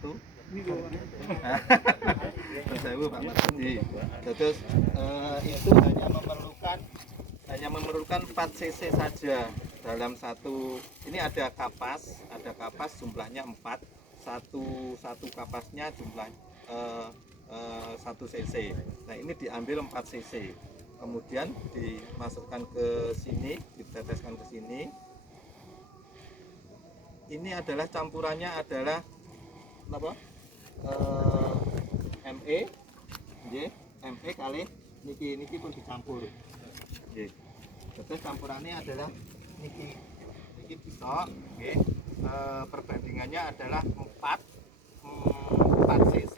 mantu. Tersewu Pak Mardi. Terus itu hanya memerlukan 4 cc saja dalam satu. Ini ada kapas jumlahnya 4. Satu kapasnya jumlah 1 cc. Nah, ini diambil 4 cc. Kemudian dimasukkan ke sini, diteteskan ke sini. Ini adalah campurannya adalah apa? ME, ME kali niki pun dicampur. Nggih. Terus campurannya adalah niki pisau, nggih. Perbandingannya adalah 4 cc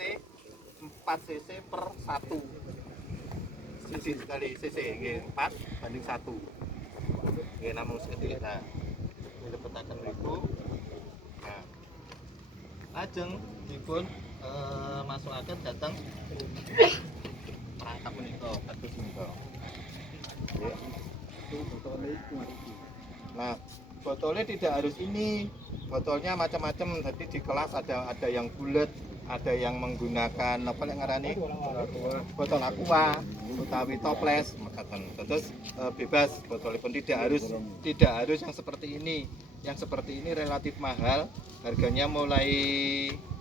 per 1 cc sekali cc, nggih. 4 banding 1. Nggih, namung sedikit. Nah, dilepetaken niku. Nah, lajeng dipun masukaken dhateng perangkap menika kados menika. Nah, botolnya tidak harus ini. Botolnya macam-macam. Tadi di kelas ada yang bulat, ada yang menggunakan apa yang ngarani botol aqua utawi toples mekaten. Terus bebas botolipun tidak harus yang seperti ini. Yang seperti ini relatif mahal. Harganya mulai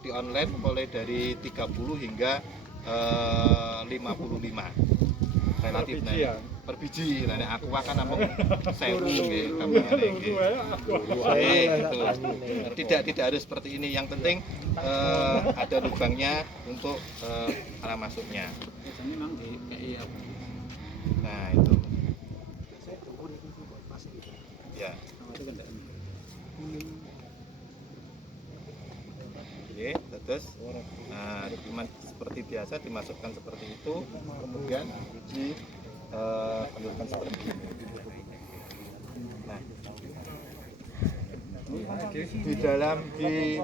di online mulai dari 30 hingga 55. Relatif per biji. Lah nek aqua kan namung 1000 nggih gampangane nggih. Tidak harus seperti ini. Yang penting ada lubangnya untuk arah masuknya. Nah, itu. Ya. Oke, terus seperti biasa dimasukkan seperti itu, kemudian dialurkan seperti ini. Nah,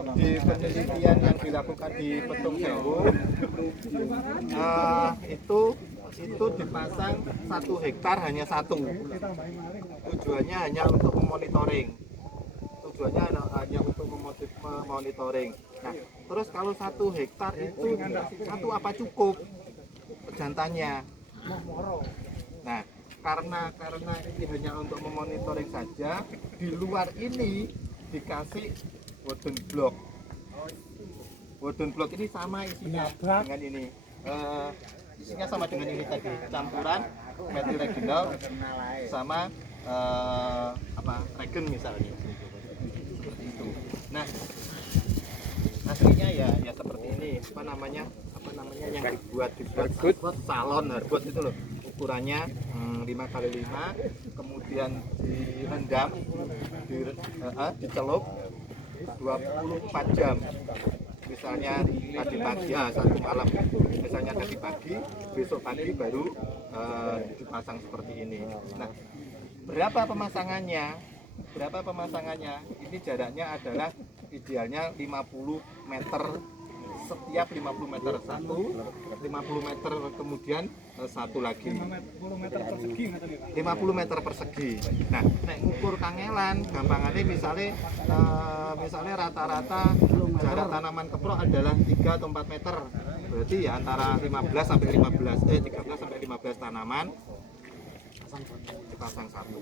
di penelitian yang dilakukan di Petung Sewu itu dipasang 1 hektar hanya 1. Tujuannya hanya untuk memonitoring. Nah, terus kalau 1 hektar itu 1 apa cukup jantannya? Nah, karena ini hanya untuk memonitoring saja, di luar ini dikasih wooden block. Wooden block ini sama isinya dengan ini. Isinya sama dengan ini tadi, campuran metileginol sama regen misalnya. Seperti itu. Nah, aslinya ya seperti ini. Apa namanya yang dibuat salon hardwood itu loh. Ukurannya 5x5, kemudian direndam, dicelup 24 jam. Misalnya tadi pagi, satu malam. Misalnya tadi pagi, besok pagi baru dipasang seperti ini. Nah, berapa pemasangannya? Ini jaraknya adalah idealnya 50 meter. Setiap 50 meter satu, 50 meter kemudian satu lagi. 50 meter persegi. Nah, nek ngukur kangelan, gampangannya misalnya rata-rata jarak tanaman keprok adalah 3 atau 4 meter. Berarti ya antara 13 sampai 15 tanaman dipasang satu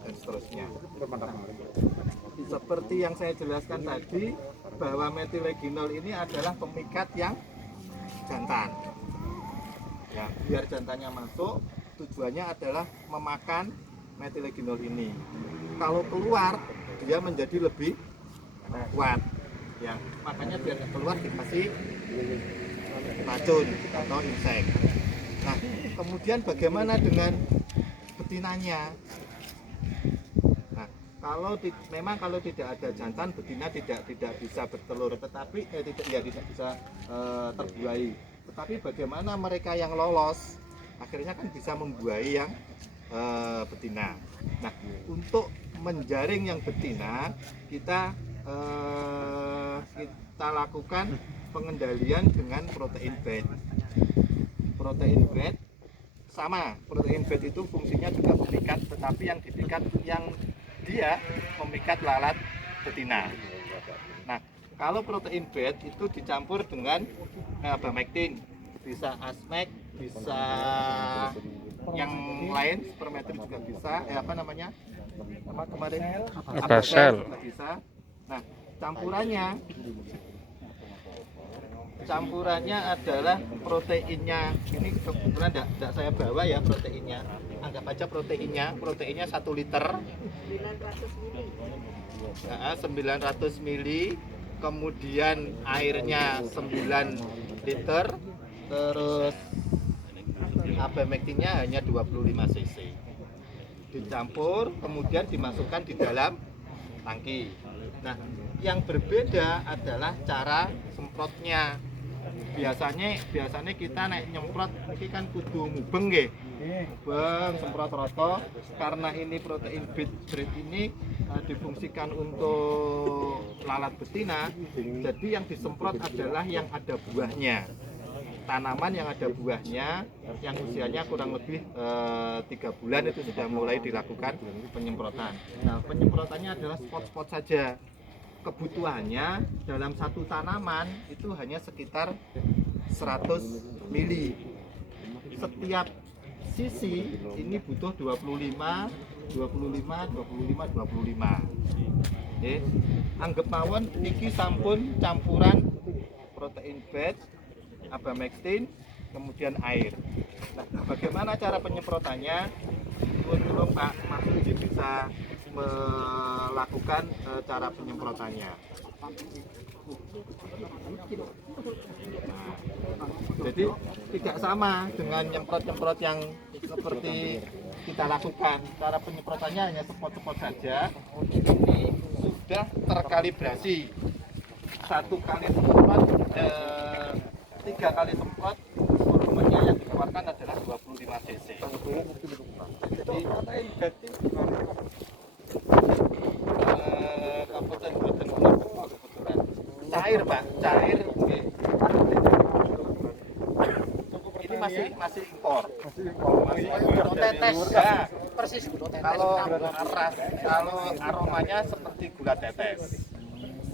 dan seterusnya. Seperti yang saya jelaskan tadi, bahwa metileginol ini adalah pemikat yang jantan. Ya, biar jantannya masuk, tujuannya adalah memakan metileginol ini. Kalau keluar, dia menjadi lebih kuat. Ya, makanya biar keluar dikasih racun atau insek. Nah, kemudian bagaimana dengan betinanya? Memang kalau tidak ada jantan, betina tidak bisa bertelur, tetapi tidak bisa terbuai. Tetapi bagaimana mereka yang lolos akhirnya kan bisa membuai yang betina. Nah, untuk menjaring yang betina kita lakukan pengendalian dengan protein bed. Protein bed sama, protein bed itu fungsinya juga memikat, tetapi yang dipikat dia memikat lalat betina. Nah, Kalau protein bed itu dicampur dengan abamectin, bisa asmek, bisa yang lain, spermetrin juga bisa, apa namanya? Apa kemarin? Abasel juga bisa. Nah, campurannya adalah proteinnya. Ini kebetulan tidak saya bawa ya proteinnya. Anggap aja proteinnya 1 liter. 900 mili. Kemudian airnya 9 liter. Terus abamectinnya hanya 25 cc. Dicampur, kemudian dimasukkan di dalam tangki. Nah, yang berbeda adalah cara semprotnya. Biasanya kita naik nyemprot ini kan kudu mubeng nggih. Mubeng semprot roto, karena ini protein bed ini difungsikan untuk lalat betina. Jadi yang disemprot adalah yang ada buahnya. Tanaman yang ada buahnya, yang usianya kurang lebih 3 bulan itu sudah mulai dilakukan penyemprotan. Nah, penyemprotannya adalah spot-spot saja. Kebutuhannya dalam satu tanaman itu hanya sekitar 100 mili. Setiap sisi ini butuh 25. Oke. Anggap mawon iki sampun campuran protein bed, abamectin, kemudian air. Nah, bagaimana cara penyemprotannya? Tolong Pak Mas Uji bisa melakukan cara penyemprotannya. Nah, jadi tidak sama dengan nyemprot-nyemprot yang seperti kita lakukan. Cara penyemprotannya hanya spot-spot saja. Ini sudah terkalibrasi. 1 kali semprot, 3 kali semprot, volumenya yang dikeluarkan adalah 25 cc. Jadi kabupaten kebetulan cair Pak, cair. Ini masih impor. Masih tetes. Ya, persis kalau aromanya seperti gula tetes.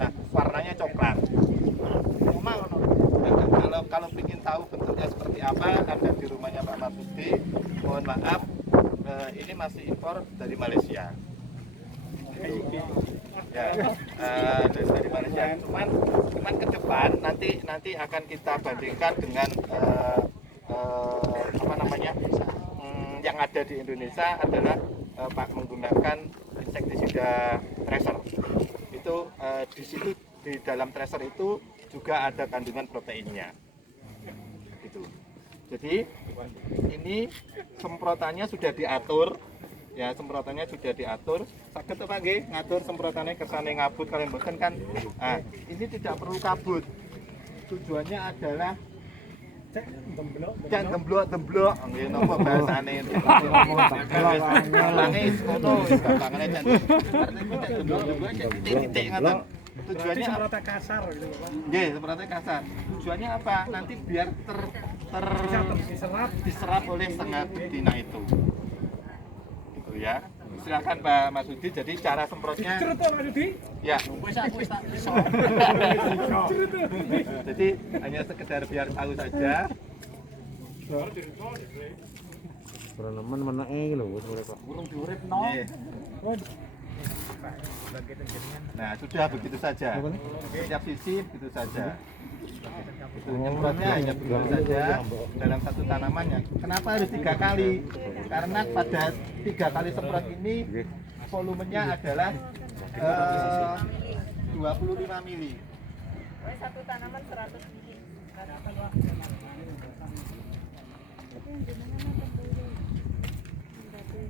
Nah, warnanya coklat. Kalau ingin tahu bentuknya seperti apa, ada di rumahnya Pak Masudi. Mohon maaf, ini masih impor dari Malaysia. Ya, dari Malaysia. Cuman ke depan nanti akan kita bandingkan dengan apa namanya yang ada di Indonesia adalah Pak menggunakan insektisida tracer. Itu di situ di dalam tracer itu juga ada kandungan proteinnya. Gitu. Jadi ini semprotannya sudah diatur. Ya, semprotannya sudah diatur. Saged apa nggih ngatur semprotannya kersane ngabut kalian mboten kan. Nah, ini tidak perlu kabut. Tujuannya adalah jangan demblok nggih napa bahasane. Langis ngono gampangane jan. Demblok titik ngoten. Tujuannya semprotnya kasar gitu Pak. Nggih, semprotnya kasar. Tujuannya apa? Nanti biar diserap oleh setengah betina itu. Gitu ya. Silakan Pak Masudi. Jadi cara semprotnya ya. Jadi hanya sekedar biar tahu saja. Bernemen menake iki lho wis urip kok. Burung diurip no. Nah, sudah begitu saja. Setiap sisi begitu saja. Itu nyemprotnya hanya begitu saja dalam satu tanamannya. Kenapa harus 3 kali? Karena pada 3 kali semprot ini volumenya adalah 25 mili. Satu tanaman 100 biji.